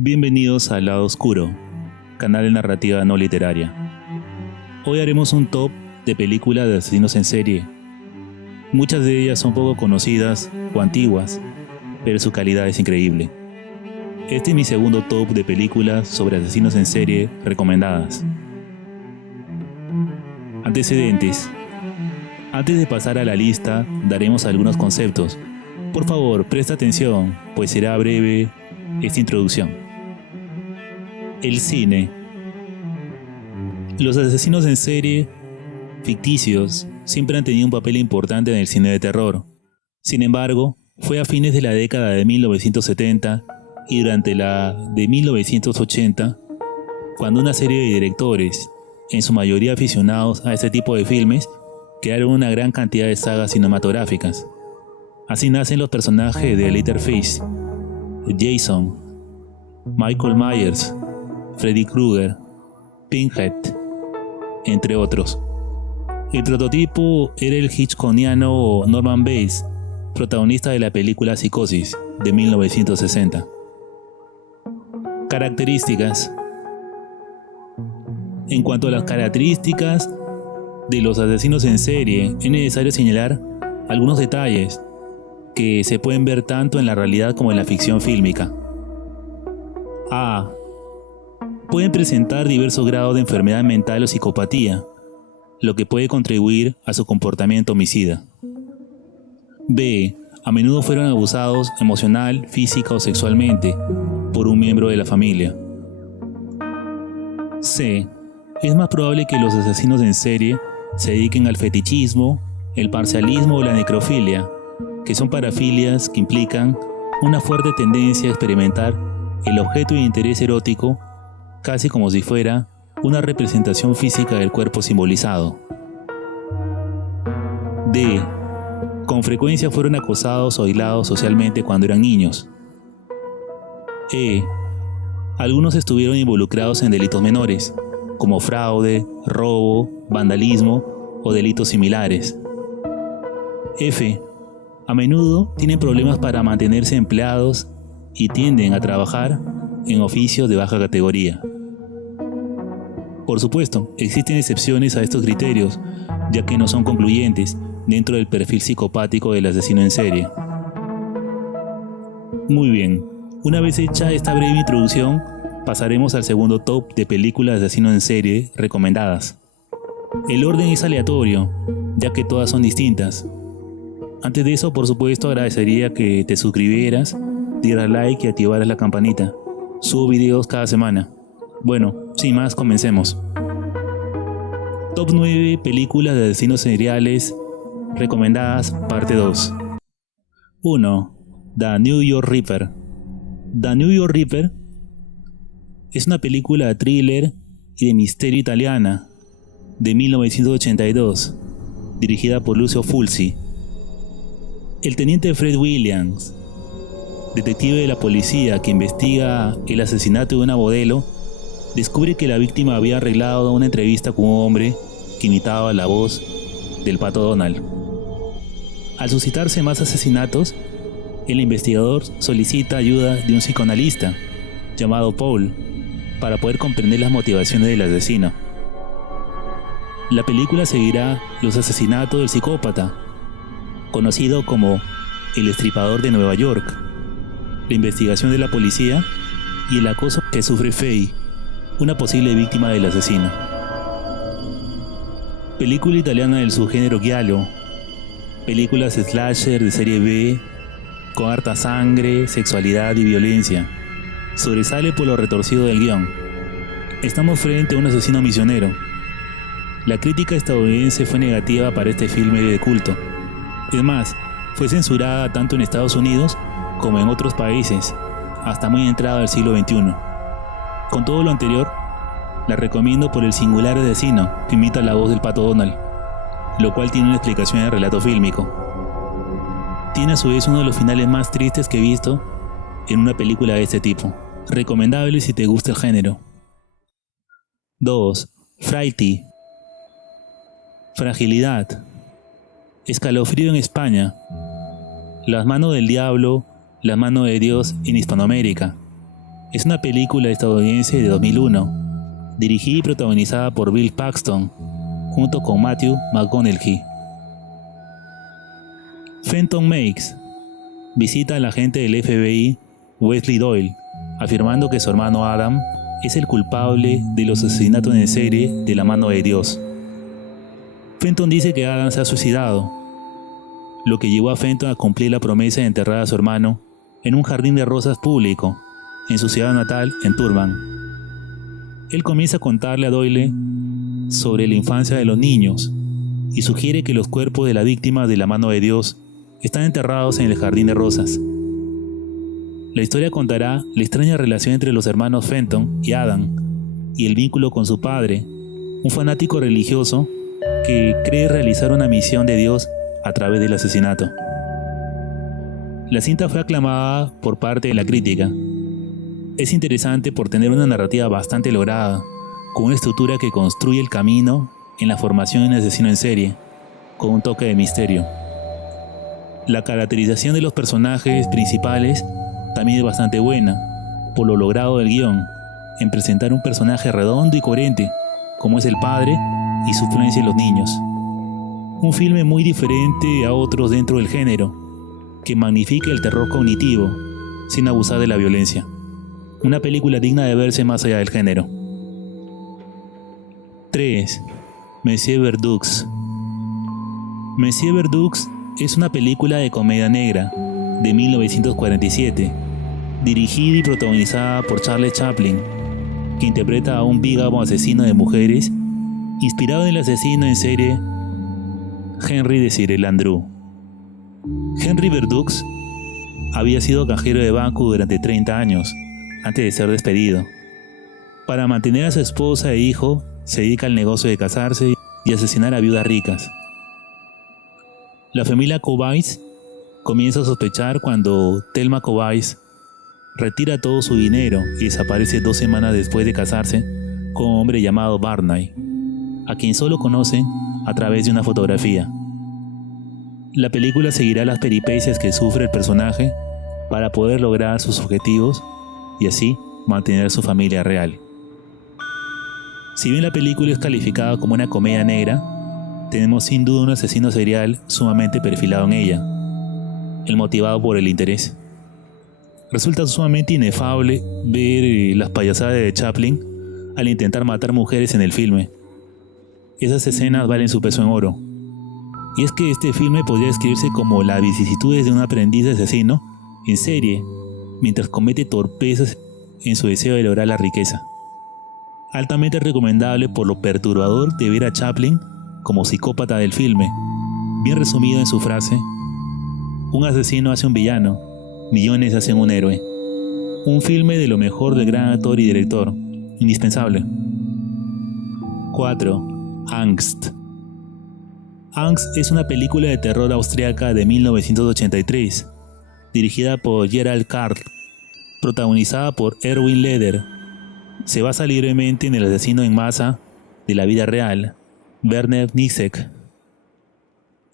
Bienvenidos al Lado Oscuro, canal de narrativa no literaria. Hoy haremos un top de películas de asesinos en serie. Muchas de ellas son poco conocidas o antiguas, pero su calidad es increíble. Este es mi segundo top de películas sobre asesinos en serie recomendadas. Antecedentes. Antes de pasar a la lista, daremos algunos conceptos. Por favor, presta atención, pues será breve esta introducción. El cine. Los asesinos en serie ficticios siempre han tenido un papel importante en el cine de terror. Sin embargo, fue a fines de la década de 1970 y durante la de 1980 cuando una serie de directores, en su mayoría aficionados a este tipo de filmes, crearon una gran cantidad de sagas cinematográficas. Así nacen los personajes de Leatherface, Jason, Michael Myers, Freddy Krueger, Pinhead, entre otros. El prototipo era el hitchcockiano Norman Bates, protagonista de la película Psicosis de 1960. Características. En cuanto a las características de los asesinos en serie, es necesario señalar algunos detalles que se pueden ver tanto en la realidad como en la ficción fílmica. A. Pueden presentar diversos grados de enfermedad mental o psicopatía, lo que puede contribuir a su comportamiento homicida. B. A menudo fueron abusados emocional, física o sexualmente por un miembro de la familia. C. Es más probable que los asesinos en serie se dediquen al fetichismo, el parcialismo o la necrofilia, que son parafilias que implican una fuerte tendencia a experimentar el objeto de interés erótico casi como si fuera una representación física del cuerpo simbolizado. D. Con frecuencia fueron acosados o aislados socialmente cuando eran niños. E. Algunos estuvieron involucrados en delitos menores, como fraude, robo, vandalismo o delitos similares. F. A menudo tienen problemas para mantenerse empleados y tienden a trabajar en oficios de baja categoría. Por supuesto, existen excepciones a estos criterios, ya que no son concluyentes dentro del perfil psicopático del asesino en serie. Muy bien, una vez hecha esta breve introducción, pasaremos al segundo top de películas de asesinos en serie recomendadas. El orden es aleatorio, ya que todas son distintas. Antes de eso, por supuesto, agradecería que te suscribieras, dieras like y activaras la campanita. Subo videos cada semana. Bueno, sin más, comencemos. Top 9 películas de asesinos seriales recomendadas, parte 2. 1. The New York Ripper. The New York Ripper es una película de thriller y de misterio italiana de 1982, dirigida por Lucio Fulci. El teniente Fred Williams, detective de la policía que investiga el asesinato de una modelo, descubre que la víctima había arreglado una entrevista con un hombre que imitaba la voz del Pato Donald. Al suscitarse más asesinatos, el investigador solicita ayuda de un psicoanalista llamado Paul para poder comprender las motivaciones del asesino. La película seguirá los asesinatos del psicópata, conocido como el Estripador de Nueva York, la investigación de la policía y el acoso que sufre Faye, una posible víctima del asesino. Película italiana del subgénero giallo, películas slasher de serie B, con harta sangre, sexualidad y violencia. Sobresale por lo retorcido del guión. Estamos frente a un asesino misionero. La crítica estadounidense fue negativa para este filme de culto. Es más, fue censurada tanto en Estados Unidos como en otros países, hasta muy entrado al siglo XXI. Con todo lo anterior, la recomiendo por el singular asesino que imita la voz del Pato Donald, lo cual tiene una explicación en el relato fílmico. Tiene a su vez uno de los finales más tristes que he visto en una película de este tipo. Recomendable si te gusta el género. 2. Frailty. Fragilidad. Escalofrío en España. Las manos del diablo, las manos de Dios en Hispanoamérica. es una película estadounidense de 2001, dirigida y protagonizada por Bill Paxton, junto con Matthew McConaughey. Fenton Makes visita al agente del FBI, Wesley Doyle, afirmando que su hermano Adam es el culpable de los asesinatos en serie de la mano de Dios. Fenton dice que Adam se ha suicidado, lo que llevó a Fenton a cumplir la promesa de enterrar a su hermano en un jardín de rosas público, en su ciudad natal, en Turban. Él comienza a contarle a Doyle sobre la infancia de los niños y sugiere que los cuerpos de las víctimas de la mano de Dios están enterrados en el jardín de rosas. La historia contará la extraña relación entre los hermanos Fenton y Adam y el vínculo con su padre, un fanático religioso que cree realizar una misión de Dios a través del asesinato. La cinta fue aclamada por parte de la crítica. Es interesante por tener una narrativa bastante lograda, con una estructura que construye el camino en la formación de un asesino en serie, con un toque de misterio. La caracterización de los personajes principales también es bastante buena, por lo logrado del guión, en presentar un personaje redondo y coherente, como es el padre y su influencia en los niños. Un filme muy diferente a otros dentro del género, que magnifica el terror cognitivo, sin abusar de la violencia. Una película digna de verse más allá del género. 3. Monsieur Verdux. Monsieur Verdux es una película de comedia negra de 1947, dirigida y protagonizada por Charles Chaplin, que interpreta a un bígamo asesino de mujeres, inspirado en el asesino en serie Henry Desiree Landru. Henry Verdux había sido cajero de banco durante 30 años, antes de ser despedido. Para mantener a su esposa e hijo, se dedica al negocio de casarse y asesinar a viudas ricas. La familia Kovács comienza a sospechar cuando Thelma Kovács retira todo su dinero y desaparece 2 semanas después de casarse con un hombre llamado Barney, a quien solo conocen a través de una fotografía. La película seguirá las peripecias que sufre el personaje para poder lograr sus objetivos y así mantener su familia real. Si bien la película es calificada como una comedia negra, tenemos sin duda un asesino serial sumamente perfilado en ella, el motivado por el interés. Resulta sumamente inefable ver las payasadas de Chaplin al intentar matar mujeres en el filme. Esas escenas valen su peso en oro. Y es que este filme podría describirse como las vicisitudes de un aprendiz de asesino en serie, mientras comete torpezas en su deseo de lograr la riqueza. Altamente recomendable por lo perturbador de ver a Chaplin como psicópata del filme, bien resumido en su frase: un asesino hace un villano, millones hacen un héroe. Un filme de lo mejor del gran actor y director, indispensable. 4. Angst. Angst es una película de terror austriaca de 1983, dirigida por Gerald Karl, protagonizada por Erwin Leder. Se basa libremente en el asesino en masa de la vida real, Werner Nitzek.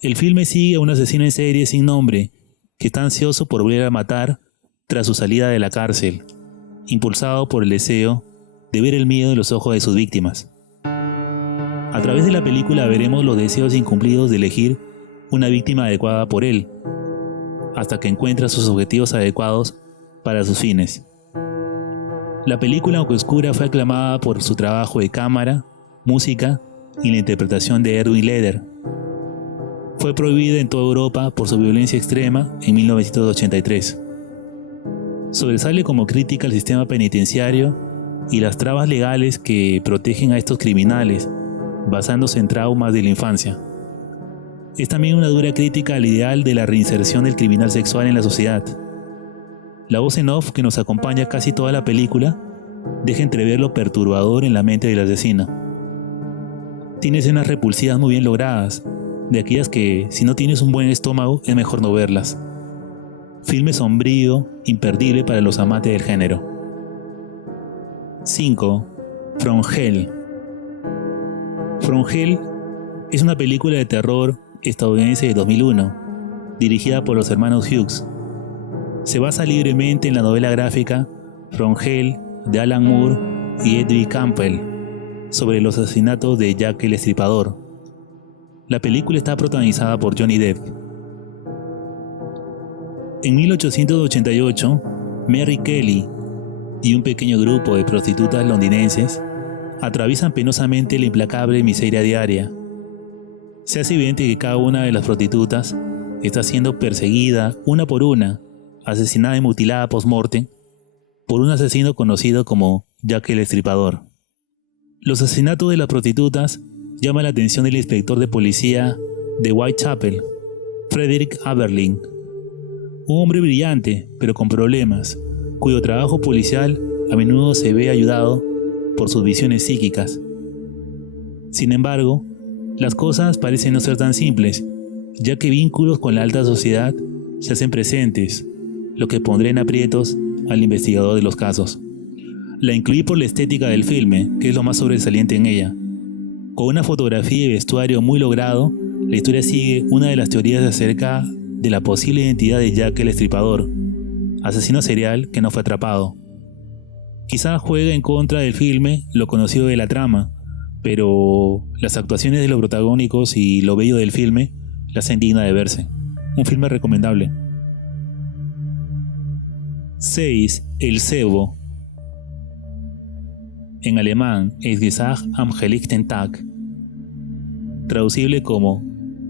El filme sigue a un asesino en serie sin nombre que está ansioso por volver a matar tras su salida de la cárcel, impulsado por el deseo de ver el miedo en los ojos de sus víctimas. A través de la película veremos los deseos incumplidos de elegir una víctima adecuada por él, hasta que encuentra sus objetivos adecuados para sus fines. La película, aunque oscura, fue aclamada por su trabajo de cámara, música y la interpretación de Erwin Leder. Fue prohibida en toda Europa por su violencia extrema en 1983. Sobresale como crítica al sistema penitenciario y las trabas legales que protegen a estos criminales, basándose en traumas de la infancia. Es también una dura crítica al ideal de la reinserción del criminal sexual en la sociedad. La voz en off que nos acompaña casi toda la película deja entrever lo perturbador en la mente del asesino. Tiene escenas repulsivas muy bien logradas, de aquellas que, si no tienes un buen estómago, es mejor no verlas. Filme sombrío, imperdible para los amantes del género. 5. From Hell. From Hell es una película de terror estadounidense de 2001, dirigida por los hermanos Hughes. Se basa libremente en la novela gráfica From Hell de Alan Moore y Edwin Campbell, sobre los asesinatos de Jack el Estripador. La película está protagonizada por Johnny Depp. En 1888, Mary Kelly y un pequeño grupo de prostitutas londinenses atraviesan penosamente la implacable miseria diaria. Se hace evidente que cada una de las prostitutas está siendo perseguida una por una, asesinada y mutilada post-mortem por un asesino conocido como Jack el Estripador. Los asesinatos de las prostitutas llaman la atención del inspector de policía de Whitechapel, Frederick Aberlin, un hombre brillante pero con problemas, cuyo trabajo policial a menudo se ve ayudado por sus visiones psíquicas. Sin embargo, las cosas parecen no ser tan simples, ya que vínculos con la alta sociedad se hacen presentes, lo que pondrá en aprietos al investigador de los casos. La incluí por la estética del filme, que es lo más sobresaliente en ella. Con una fotografía y vestuario muy logrado, la historia sigue una de las teorías acerca de la posible identidad de Jack el Estripador, asesino serial que no fue atrapado. Quizás juegue en contra del filme lo conocido de la trama, pero las actuaciones de los protagónicos y lo bello del filme la hacen digna de verse. Un filme recomendable. 6. El cebo. En alemán es Gesagt am helllichten Tag, traducible como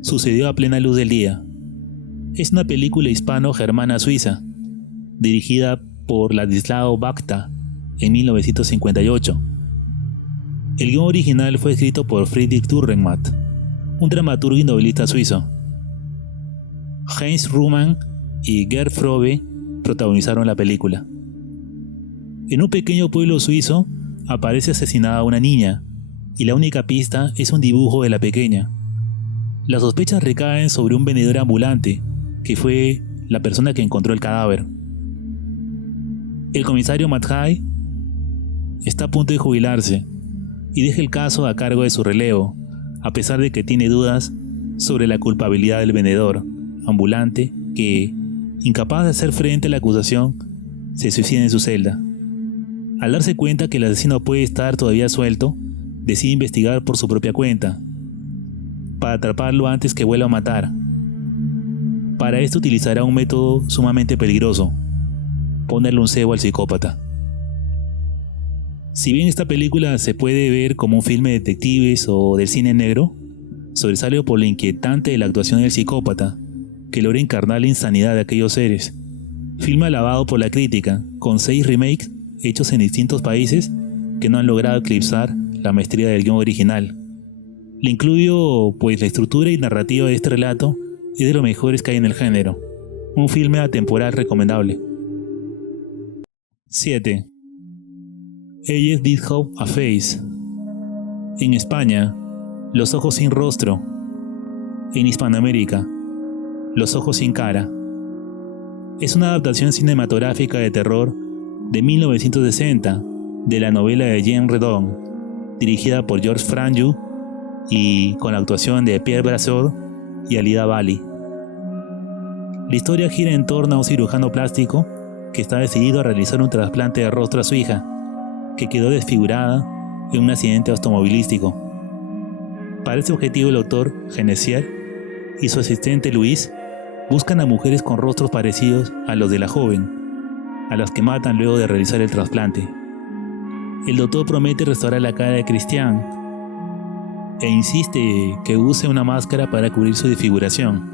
Sucedió a plena luz del día. Es una película hispano-germana suiza, dirigida por Ladislao Bachta en 1958. El guion original fue escrito por Friedrich Dürrenmatt, un dramaturgo y novelista suizo. Heinz Rühmann y Gerd Fröbe protagonizaron la película. En un pequeño pueblo suizo aparece asesinada una niña, y la única pista es un dibujo de la pequeña. Las sospechas recaen sobre un vendedor ambulante, que fue la persona que encontró el cadáver. El comisario Mathai está a punto de jubilarse y deja el caso a cargo de su relevo, a pesar de que tiene dudas sobre la culpabilidad del vendedor ambulante que, incapaz de hacer frente a la acusación, se suicida en su celda. Al darse cuenta que el asesino puede estar todavía suelto, decide investigar por su propia cuenta, para atraparlo antes que vuelva a matar. Para esto utilizará un método sumamente peligroso: ponerle un cebo al psicópata. Si bien esta película se puede ver como un filme de detectives o del cine negro, sobresale por lo inquietante de la actuación del psicópata, que logra encarnar la insanidad de aquellos seres. Filme alabado por la crítica, con 6 remakes hechos en distintos países que no han logrado eclipsar la maestría del guion original. Le incluyo, pues la estructura y narrativa de este relato es de los mejores que hay en el género. Un filme atemporal recomendable. 7. Ellos Did Have a Face. En España, Los ojos sin rostro. En Hispanoamérica, Los ojos sin cara. Es una adaptación cinematográfica de terror de 1960 de la novela de Jean Redon, dirigida por Georges Franju y con la actuación de Pierre Brasseur y Alida Valli. La historia gira en torno a un cirujano plástico que está decidido a realizar un trasplante de rostro a su hija, que quedó desfigurada en un accidente automovilístico. Para este objetivo, el doctor Genesier y su asistente Luis buscan a mujeres con rostros parecidos a los de la joven, a las que matan luego de realizar el trasplante. El doctor promete restaurar la cara de Christian e insiste que use una máscara para cubrir su desfiguración.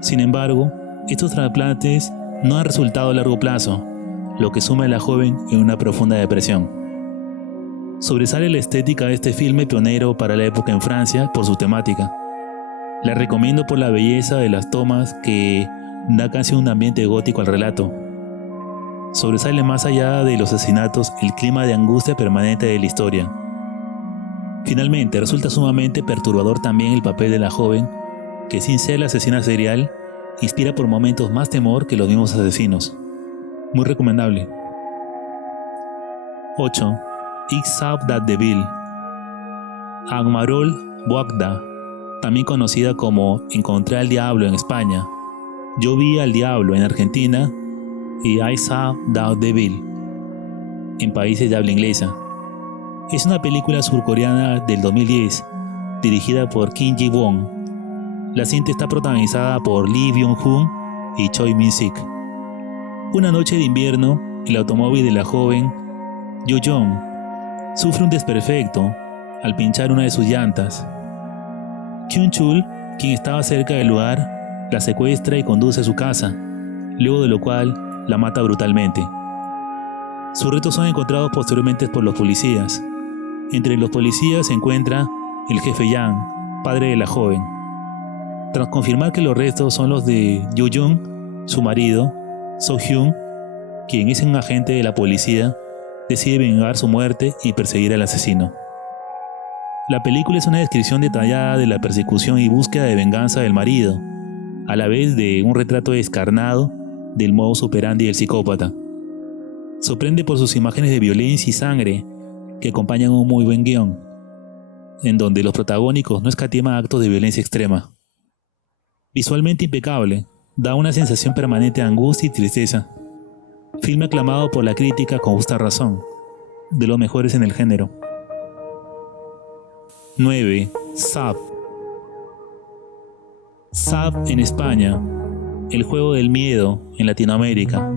Sin embargo, estos trasplantes no han resultado a largo plazo, lo que suma a la joven en una profunda depresión. Sobresale la estética de este filme pionero para la época en Francia por su temática. La recomiendo por la belleza de las tomas que da casi un ambiente gótico al relato. Sobresale más allá de los asesinatos el clima de angustia permanente de la historia. Finalmente, resulta sumamente perturbador también el papel de la joven, que sin ser la asesina serial, inspira por momentos más temor que los mismos asesinos. Muy recomendable. 8. Ik zag dat de Devil. Agmarol Boagda, también conocida como Encontré al Diablo en España, Yo vi al Diablo en Argentina y I saw the Devil en países de habla inglesa. Es una película surcoreana del 2010, dirigida por Kim Ji-won. La cinta está protagonizada por Lee Byung-hun y Choi Min-sik. Una noche de invierno, el automóvil de la joven Yoo-jong sufre un desperfecto al pinchar una de sus llantas. Kyun-chul, quien estaba cerca del lugar, la secuestra y conduce a su casa, luego de lo cual la mata brutalmente. Sus restos son encontrados posteriormente por los policías. Entre los policías se encuentra el jefe Yang, padre de la joven. Tras confirmar que los restos son los de Yoo-jung, su marido, So-hyun, quien es un agente de la policía, decide vengar su muerte y perseguir al asesino. La película es una descripción detallada de la persecución y búsqueda de venganza del marido, a la vez de un retrato descarnado del modus operandi del psicópata. Sorprende por sus imágenes de violencia y sangre que acompañan un muy buen guión, en donde los protagónicos no escatiman actos de violencia extrema. Visualmente impecable, da una sensación permanente de angustia y tristeza. Filme aclamado por la crítica con justa razón, de los mejores en el género. 9. Saw. Saw en España, El juego del miedo en Latinoamérica.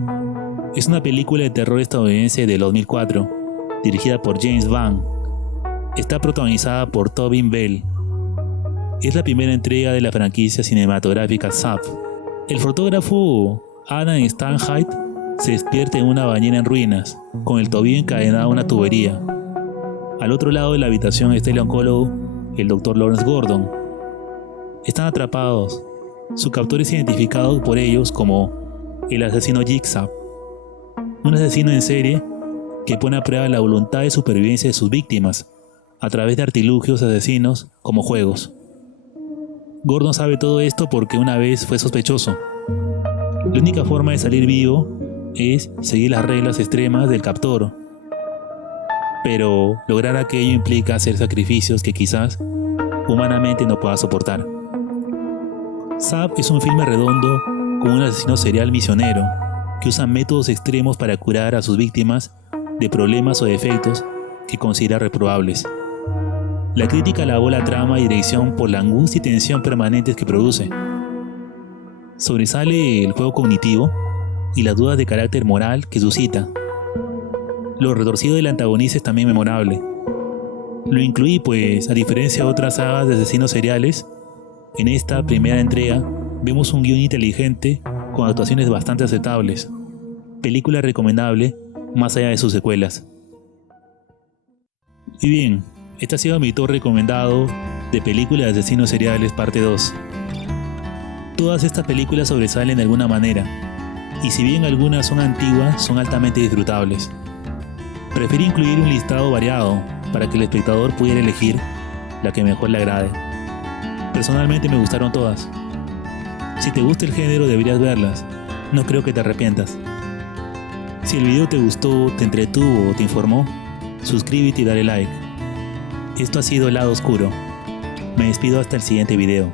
Es una película de terror estadounidense de 2004, dirigida por James Wan. Está protagonizada por Tobin Bell. Es la primera entrega de la franquicia cinematográfica Saw. El fotógrafo Adam Stanheit se despierta en una bañera en ruinas, con el tobillo encadenado a una tubería. Al otro lado de la habitación está el oncólogo, el Dr. Lawrence Gordon. Están atrapados. Su captor es identificado por ellos como el asesino Jigsaw, un asesino en serie que pone a prueba la voluntad de supervivencia de sus víctimas a través de artilugios asesinos como juegos. Gordon sabe todo esto porque una vez fue sospechoso. La única forma de salir vivo es seguir las reglas extremas del captor, pero lograr aquello implica hacer sacrificios que quizás humanamente no pueda soportar. Saw es un filme redondo con un asesino serial misionero que usa métodos extremos para curar a sus víctimas de problemas o defectos que considera reprobables. La crítica alabó la trama y dirección por la angustia y tensión permanentes que produce. Sobresale el juego cognitivo y las dudas de carácter moral que suscita. Lo retorcido del antagonista es también memorable. Lo incluí pues, a diferencia de otras sagas de asesinos seriales, en esta primera entrega vemos un guión inteligente con actuaciones bastante aceptables. Película recomendable más allá de sus secuelas. Y bien, este ha sido mi top recomendado de películas de asesinos seriales parte 2. Todas estas películas sobresalen de alguna manera, y si bien algunas son antiguas, son altamente disfrutables. Preferí incluir un listado variado para que el espectador pudiera elegir la que mejor le agrade. Personalmente me gustaron todas. Si te gusta el género deberías verlas, no creo que te arrepientas. Si el video te gustó, te entretuvo o te informó, suscríbete y dale like. Esto ha sido El Lado Oscuro. Me despido hasta el siguiente video.